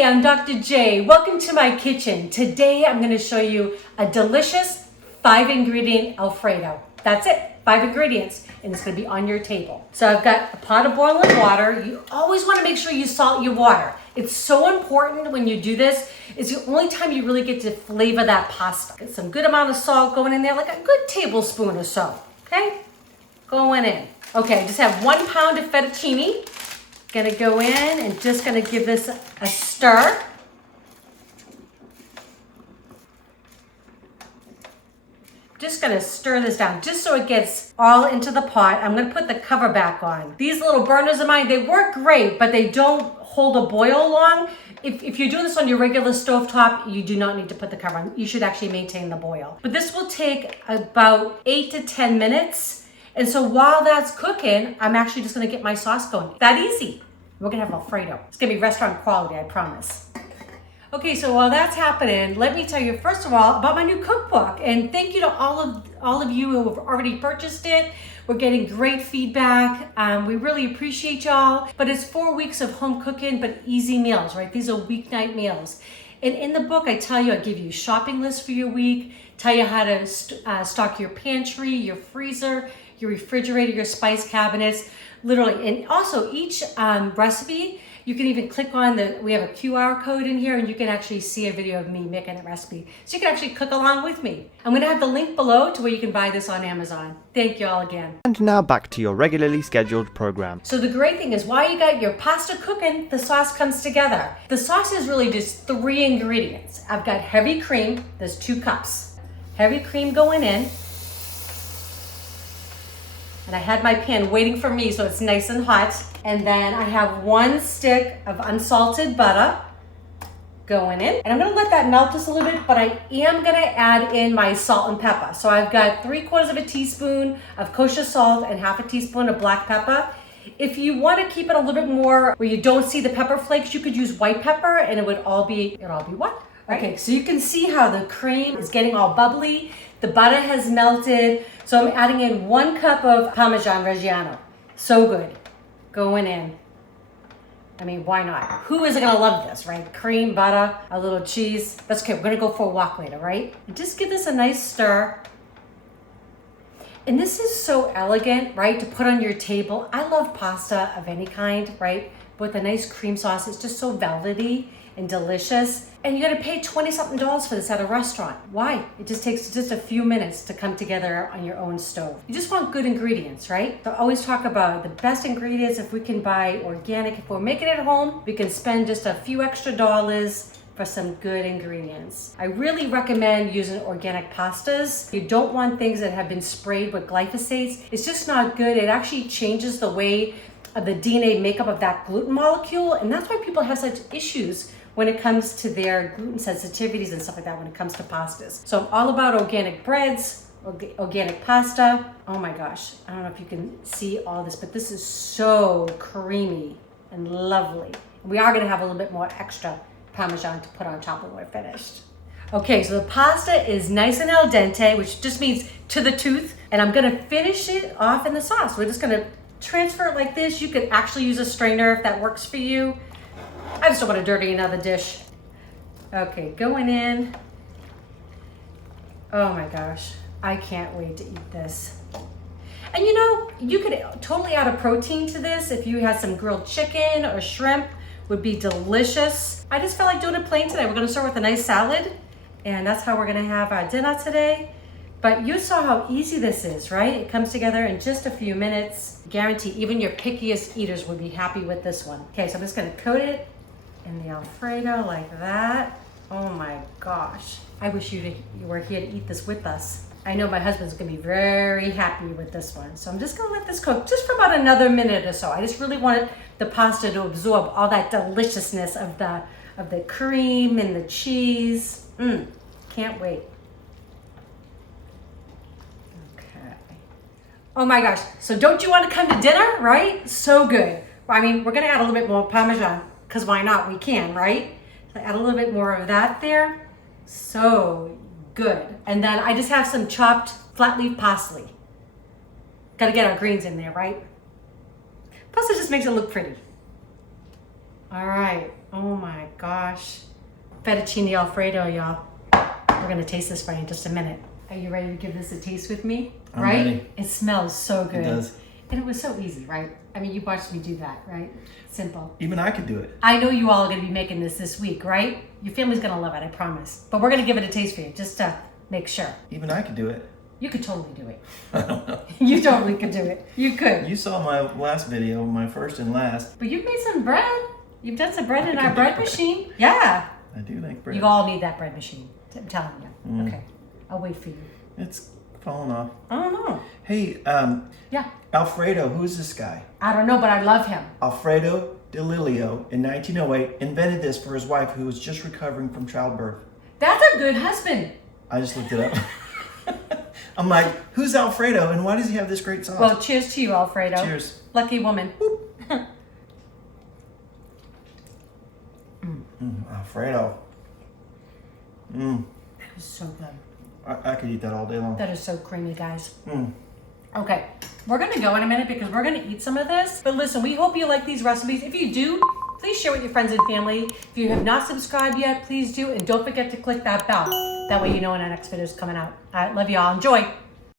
Hey, I'm Dr. J. Welcome to my kitchen. Today I'm going to show you a delicious 5-ingredient Alfredo. That's it, 5 ingredients, and it's going to be on your table. So I've got a pot of boiling water. You always want to make sure you salt your water. It's so important when you do this. It's the only time you really get to flavor that pasta. Get some good amount of salt going in there, like a good tablespoon or so, okay? Going in. Okay, I just have 1 pound of fettuccine. Gonna go in and just gonna give this a stir. Just gonna stir this down just so it gets all into the pot. I'm gonna put the cover back on. These little burners of mine, they work great, but they don't hold a boil long. If you're doing this on your regular stovetop, you do not need to put the cover on. You should actually maintain the boil. But this will take about 8 to 10 minutes. And so while that's cooking, I'm actually just gonna get my sauce going. That easy. We're gonna have Alfredo. It's gonna be restaurant quality, I promise. Okay, so while that's happening, let me tell you first of all about my new cookbook. And thank you to all of you who have already purchased it. We're getting great feedback. We really appreciate y'all. But it's 4 weeks of home cooking, but easy meals, right? These are weeknight meals. And in the book, I tell you, I give you a shopping list for your week, tell you how to stock your pantry, your freezer, your refrigerator, your spice cabinets, literally. And also each recipe, you can even click on we have a QR code in here and you can actually see a video of me making a recipe. So you can actually cook along with me. I'm gonna have the link below to where you can buy this on Amazon. Thank you all again. And now back to your regularly scheduled program. So the great thing is while you got your pasta cooking, the sauce comes together. The sauce is really just 3 ingredients. I've got heavy cream, there's 2 cups. Heavy cream going in. And I had my pan waiting for me so it's nice and hot. And then I have 1 stick of unsalted butter going in. And I'm gonna let that melt just a little bit, but I am gonna add in my salt and pepper. So I've got 3/4 teaspoon of kosher salt and 1/2 teaspoon of black pepper. If you wanna keep it a little bit more where you don't see the pepper flakes, you could use white pepper and it'd all be what? Right? Okay, so you can see how the cream is getting all bubbly. The butter has melted. So I'm adding in 1 cup of parmesan reggiano. So good. Going in. I mean, why not? Who isn't gonna love this, right? Cream, butter, a little cheese. That's okay, we're gonna go for a walk later, right? And just give this a nice stir. And this is so elegant, right? To put on your table. I love pasta of any kind, right? With a nice cream sauce, it's just so velvety and delicious. And you're gonna pay $20-something for this at a restaurant. Why? It just takes just a few minutes to come together on your own stove. You just want good ingredients, right? So I always talk about the best ingredients. If we can buy organic, if we're making it at home, we can spend just a few extra dollars for some good ingredients. I really recommend using organic pastas. You don't want things that have been sprayed with glyphosates. It's just not good. It actually changes the way of the DNA makeup of that gluten molecule, and that's why people have such issues when it comes to their gluten sensitivities and stuff like that when it comes to pastas. So I'm all about organic breads, organic pasta. Oh my gosh, I don't know if you can see all this, but this is so creamy and lovely. We are gonna have a little bit more extra parmesan to put on top when we're finished. Okay, so the pasta is nice and al dente, which just means to the tooth, and I'm gonna finish it off in the sauce. We're just gonna transfer it like this. You could actually use a strainer if that works for you. I just don't want to dirty another dish. Okay, going in. Oh my gosh, I can't wait to eat this. And you know, you could totally add a protein to this. If you had some grilled chicken or shrimp, would be delicious. I just felt like doing it plain today. We're gonna start with a nice salad, and that's how we're gonna have our dinner today. But you saw how easy this is, right? It comes together in just a few minutes. Guarantee even your pickiest eaters would be happy with this one. Okay, so I'm just gonna coat it in the Alfredo like that. Oh my gosh. I wish you were here to eat this with us. I know my husband's gonna be very happy with this one. So I'm just gonna let this cook just for about another minute or so. I just really wanted the pasta to absorb all that deliciousness of the cream and the cheese. Can't wait. Oh my gosh, so don't you want to come to dinner, right? So good. I mean, we're gonna add a little bit more parmesan, because why not? We can, right? So add a little bit more of that there. So good. And then I just have some chopped flat leaf parsley. Gotta get our greens in there, right? Plus it just makes it look pretty. All right, Oh my gosh. Fettuccine Alfredo, y'all. We're gonna taste this for you in just a minute. Are you ready to give this a taste with me? I'm right? ready. It smells so good. It does. And it was so easy, right? I mean, you watched me do that, right? Simple. Even I could do it. I know you all are gonna be making this week, right? Your family's gonna love it, I promise. But we're gonna give it a taste for you, just to make sure. Even I could do it. You could totally do it. I don't know. You totally could do it. You could. You saw my last video, my first and last. But you've made some bread. You've done some bread in I our can bread do bread. machine. Yeah. I do like bread. You all need that bread machine. I'm telling you. Okay. I'll wait for you. It's falling off. I don't know. Hey, Yeah. Alfredo, who's this guy? I don't know, but I love him. Alfredo Delilio, in 1908, invented this for his wife who was just recovering from childbirth. That's a good husband. I just looked it up. I'm like, who's Alfredo and why does he have this great sauce? Well, cheers to you, Alfredo. Cheers. Lucky woman. Alfredo. That was so good. I could eat that all day long. That is so creamy, guys. Okay, we're gonna go in a minute because we're gonna eat some of this. But listen, we hope you like these recipes. If you do, please share with your friends and family. If you have not subscribed yet, please do. And don't forget to click that bell. That way you know when our next video is coming out. All right, love you all. Enjoy.